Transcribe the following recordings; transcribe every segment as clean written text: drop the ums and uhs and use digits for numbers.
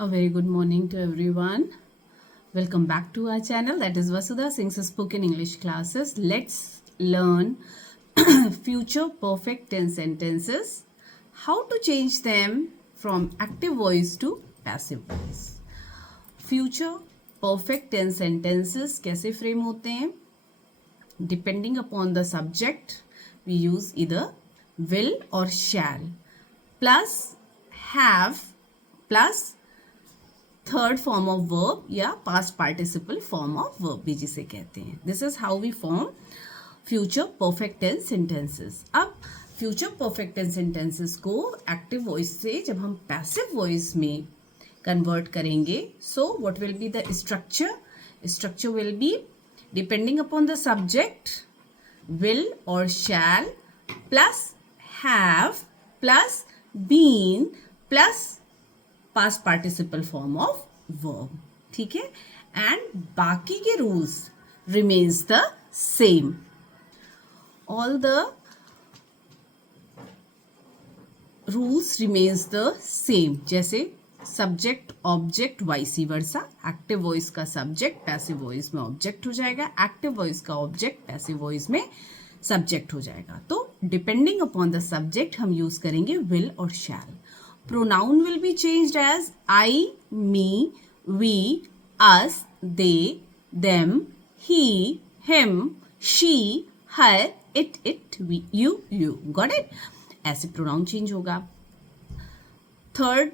A very good morning to everyone. Welcome back to our channel, that is Vasudha Singh's Spoken English classes. Let's learn future perfect tense sentences, how to change them from active voice to passive voice. Future perfect tense sentences कैसे frame होते हैं? Depending upon the subject, we use either will or shall plus have plus third form of verb या past participle form of verb भी जिसे कहते हैं. This is how we form future perfect tense sentences. अब future perfect tense sentences को active voice से जब हम पैसिव वॉइस में कन्वर्ट करेंगे, so what will be the structure will be depending upon the subject will or shall plus have plus been plus past participle form of verb. ठीक है, and बाकी के rules remains the same. All the rules remains the same. जैसे subject object vice versa. Active voice का subject passive voice में object हो जाएगा, active voice का ऑब्जेक्ट पैसिव वॉइस में सब्जेक्ट हो जाएगा. तो डिपेंडिंग अपॉन द सब्जेक्ट हम यूज करेंगे विल और shall. Pronoun will be changed as I, me, we, us, they, them, he, him, she, her, it, we, you. Got it? ऐसे pronoun change होगा. Third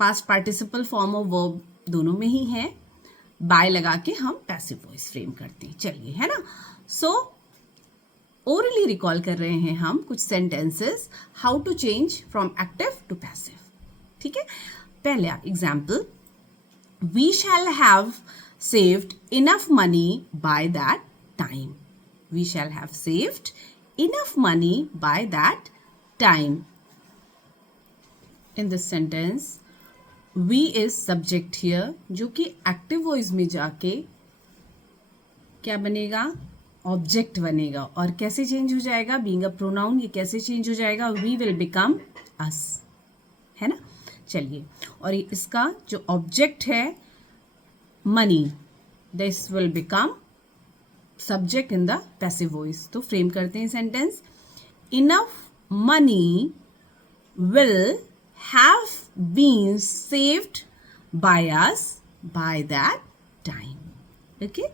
past participle form of verb दोनों में ही है. Bye लगा के हम passive voice frame करते हैं. चलिए, है ना. सो ओरली रिकॉल कर रहे हैं हम कुछ sentences, how to change from active to passive. ठीक है, पहला example, we shall have saved enough money by that time. We shall have saved enough money by that time. In this sentence we is subject here, जो कि active voice में जाके क्या बनेगा? Object बनेगा. और कैसे चेंज हो जाएगा? बीइंग अ प्रोनाउन ये कैसे चेंज हो जाएगा? वी विल बिकम अस, है ना. चलिए, और इसका जो ऑब्जेक्ट है money, this will become subject in the passive voice. तो फ्रेम करते हैं sentence, enough money will have been saved by us by that time. Okay,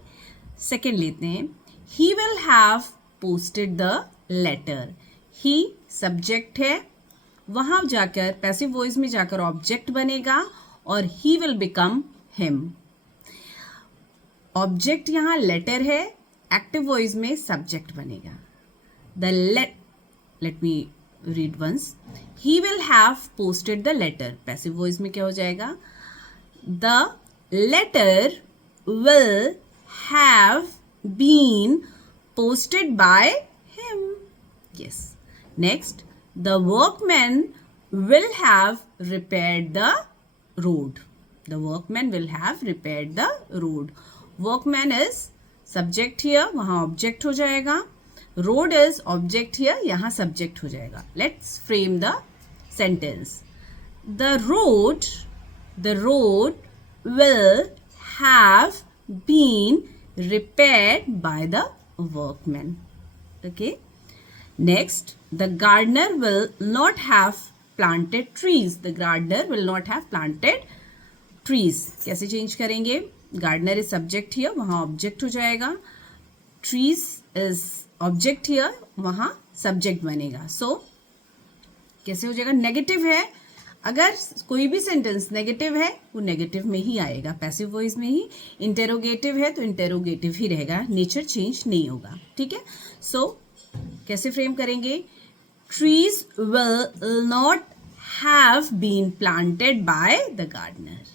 second लेते हैं, he will have posted the letter. he subject है, वहां जाकर passive voice में जाकर ऑब्जेक्ट बनेगा और he will become him. Object यहां लेटर है, एक्टिव वॉइस में सब्जेक्ट बनेगा. the let me read once. He will have posted the letter. Passive voice में क्या हो जाएगा? The letter will have been posted by him. Yes. Next, the workman will have repaired the road. The workman will have repaired the road. Workman is subject here, वहाँ object हो जाएगा. Road is object here, यहां subject हो जाएगा. Let's frame the sentence. The road will have been repaired by the workman. Okay, next, the gardener will not have planted trees. The gardener will not have planted trees. कैसे change करेंगे? Gardener is subject here, वहां object हो जाएगा. Trees is object here, वहां subject बनेगा. So कैसे हो जाएगा? नेगेटिव है, अगर कोई भी सेंटेंस नेगेटिव है वो नेगेटिव में ही आएगा, पैसिव वॉइस में ही. इंटेरोगेटिव है तो इंटेरोगेटिव ही रहेगा, नेचर चेंज नहीं होगा. ठीक है, सो कैसे फ्रेम करेंगे? Trees will not have been planted by the gardener.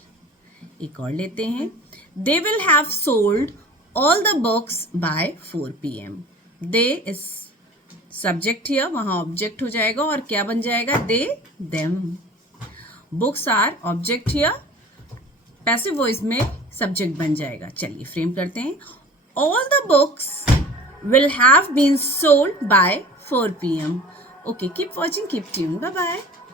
एक और लेते हैं, they will have sold all the books by 4 PM. They is subject here, वहां ऑब्जेक्ट हो जाएगा और क्या बन जाएगा? They, them. Books are object here, passive voice में सब्जेक्ट बन जाएगा. चलिए फ्रेम करते हैं, all the books will have been sold by 4 PM. Okay, keep watching, keep tune. Bye bye.